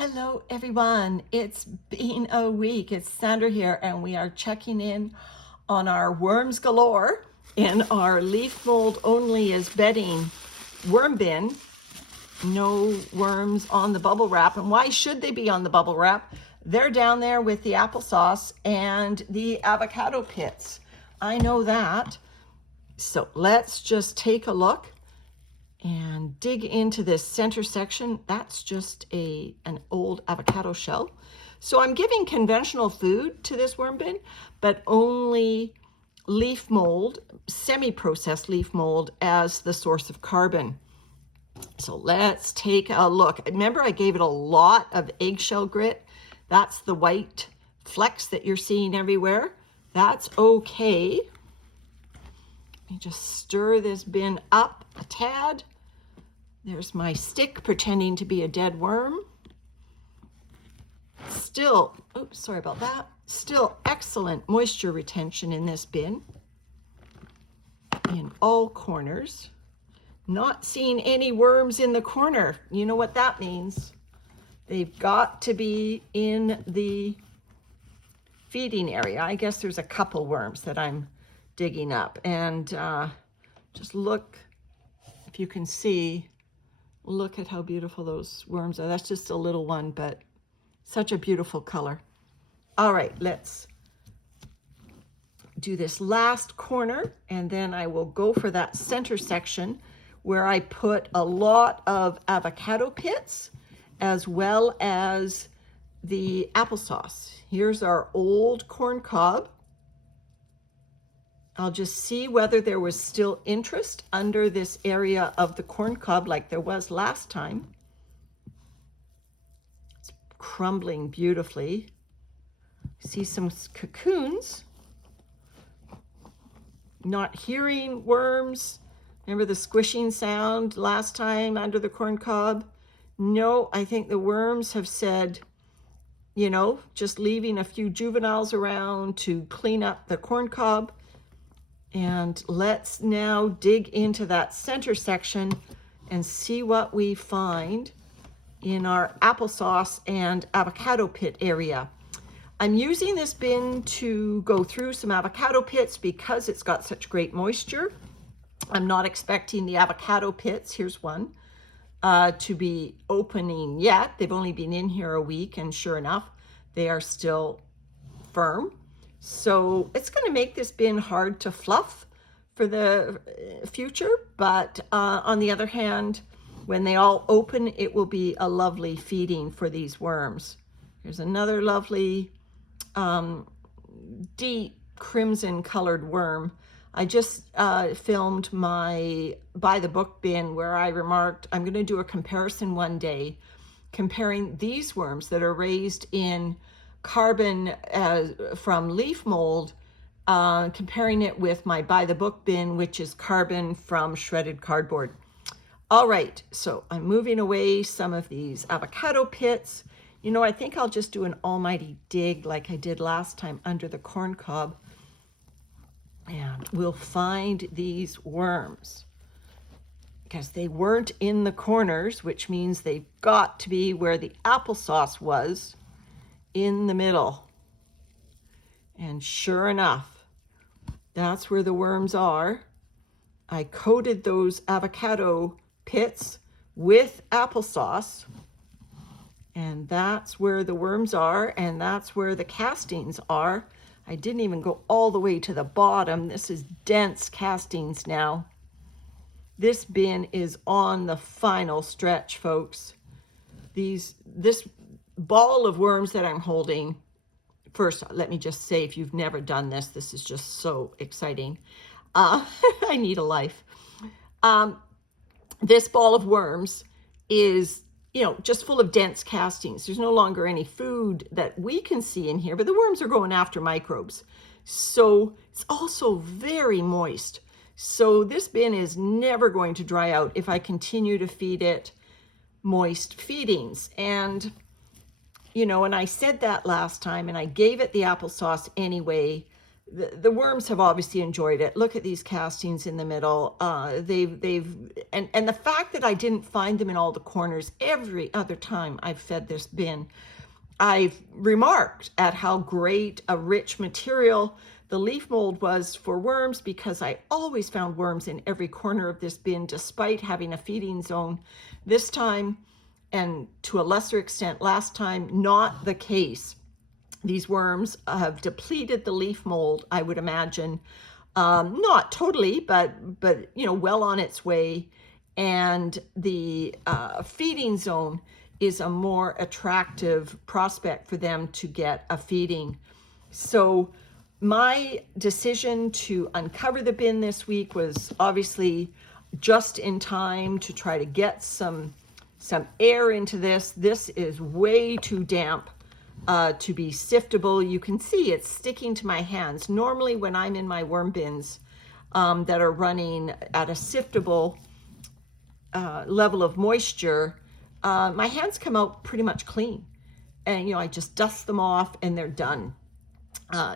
Hello everyone, it's been a week. It's Sandra here and we are checking in on our worms galore in our leaf mold only as bedding worm bin. No worms on the bubble wrap. And why should they be on the bubble wrap? They're down there with the applesauce and the avocado pits. I know that. So let's just take a look and dig into this center section. That's just an old avocado shell. So I'm giving conventional food to this worm bin, but only leaf mold, semi-processed leaf mold as the source of carbon. So let's take a look. Remember, I gave it a lot of eggshell grit. That's the white flecks that you're seeing everywhere. That's okay. Let me just stir this bin up a tad. There's my stick pretending to be a dead worm. Still, oops, sorry about that. Still excellent moisture retention in this bin. In all corners. Not seeing any worms in the corner. You know what that means. They've got to be in the feeding area. I guess there's a couple worms that I'm digging up. And just look, if you can see, look at how beautiful those worms are. That's just a little one, but such a beautiful color. All right, let's do this last corner, and then I will go for that center section where I put a lot of avocado pits as well as the applesauce. Here's our old corn cob. I'll just see whether there was still interest under this area of the corn cob like there was last time. It's crumbling beautifully. See some cocoons. Not hearing worms. Remember the squishing sound last time under the corn cob? No, I think the worms have said, you know, just leaving a few juveniles around to clean up the corn cob. And let's now dig into that center section and see what we find in our applesauce and avocado pit area. I'm using this bin to go through some avocado pits because it's got such great moisture. I'm not expecting the avocado pits, here's one, to be opening yet. They've only been in here a week, and sure enough, they are still firm. So it's going to make this bin hard to fluff for the future, but on the other hand, when they all open, it will be a lovely feeding for these worms. Here's another lovely deep crimson colored worm. I just filmed my by the book bin where I remarked I'm going to do a comparison one day comparing these worms that are raised in carbon from leaf mold, comparing it with my by the book bin, which is carbon from shredded cardboard. All right, so I'm moving away some of these avocado pits. You know, I think I'll just do an almighty dig like I did last time under the corn cob, and we'll find these worms because they weren't in the corners, which means they've got to be where the applesauce was, in the middle. And sure enough, that's where the worms are. I coated those avocado pits with applesauce, and that's where the worms are, and that's where the castings are. I didn't even go all the way to the bottom. This is dense castings now. This bin is on the final stretch, folks. This ball of worms that I'm holding, first, let me just say, if you've never done this, this is just so exciting. I need a life. This ball of worms is, you know, just full of dense castings. There's no longer any food that we can see in here, but the worms are going after microbes. So it's also very moist. So this bin is never going to dry out if I continue to feed it moist feedings. And, you know, and I said that last time, and I gave it the applesauce anyway. the worms have obviously enjoyed it. Look at these castings in the middle. And the fact that I didn't find them in all the corners every other time I've fed this bin, I've remarked at how great a rich material the leaf mold was for worms, because I always found worms in every corner of this bin, despite having a feeding zone. This time, and to a lesser extent last time, not the case. These worms have depleted the leaf mold, I would imagine. Not totally, but well on its way. And the feeding zone is a more attractive prospect for them to get a feeding. So my decision to uncover the bin this week was obviously just in time to try to get some air into this. This is way too damp to be siftable. You can see it's sticking to my hands. Normally when I'm in my worm bins that are running at a siftable level of moisture, my hands come out pretty much clean. And, I just dust them off and they're done.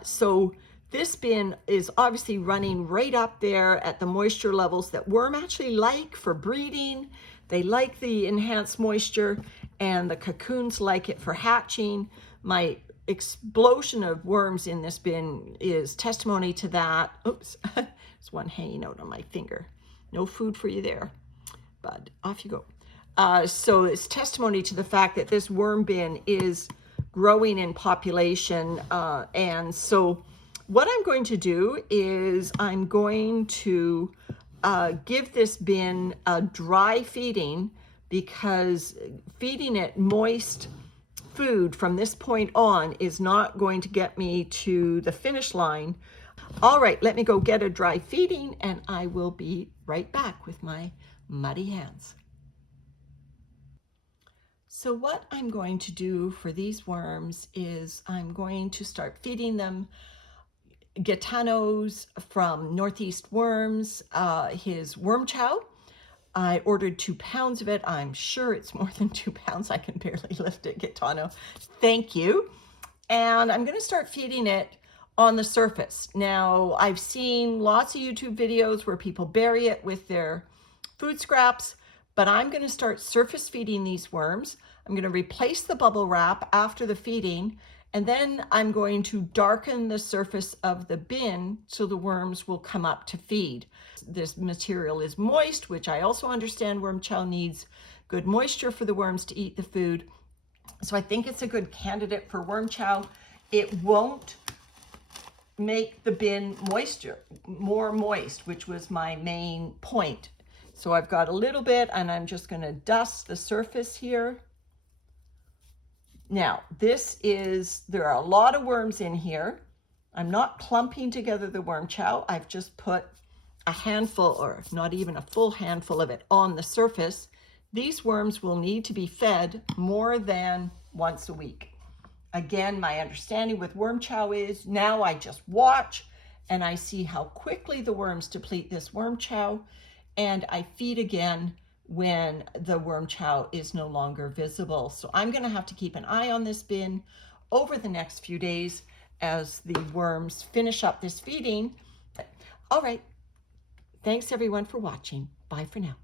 So this bin is obviously running right up there at the moisture levels that worm actually like for breeding. They like the enhanced moisture, and the cocoons like it for hatching. My explosion of worms in this bin is testimony to that. Oops, there's one hanging out on my finger. No food for you there, but off you go. So it's testimony to the fact that this worm bin is growing in population. And so what I'm going to do is I'm going to give this bin a dry feeding, because feeding it moist food from this point on is not going to get me to the finish line. All right, let me go get a dry feeding and I will be right back with my muddy hands. So what I'm going to do for these worms is I'm going to start feeding them Gaetano's from Northeast Worms, his worm chow. I ordered 2 pounds of it. I'm sure it's more than 2 pounds. I can barely lift it, Gaetano. Thank you. And I'm going to start feeding it on the surface. Now, I've seen lots of YouTube videos where people bury it with their food scraps, but I'm going to start surface feeding these worms. I'm going to replace the bubble wrap after the feeding, and then I'm going to darken the surface of the bin so the worms will come up to feed. This material is moist, which I also understand worm chow needs good moisture for the worms to eat the food. So I think it's a good candidate for worm chow. It won't make the bin more moist, which was my main point. So I've got a little bit, and I'm just going to dust the surface here. Now, there are a lot of worms in here. I'm not clumping together the worm chow. I've just put a handful, or not even a full handful of it, on the surface. These worms will need to be fed more than once a week. Again, my understanding with worm chow is now I just watch and I see how quickly the worms deplete this worm chow, and I feed again when the worm chow is no longer visible. So I'm going to have to keep an eye on this bin over the next few days as the worms finish up this feeding. All right. Thanks everyone for watching. Bye for now.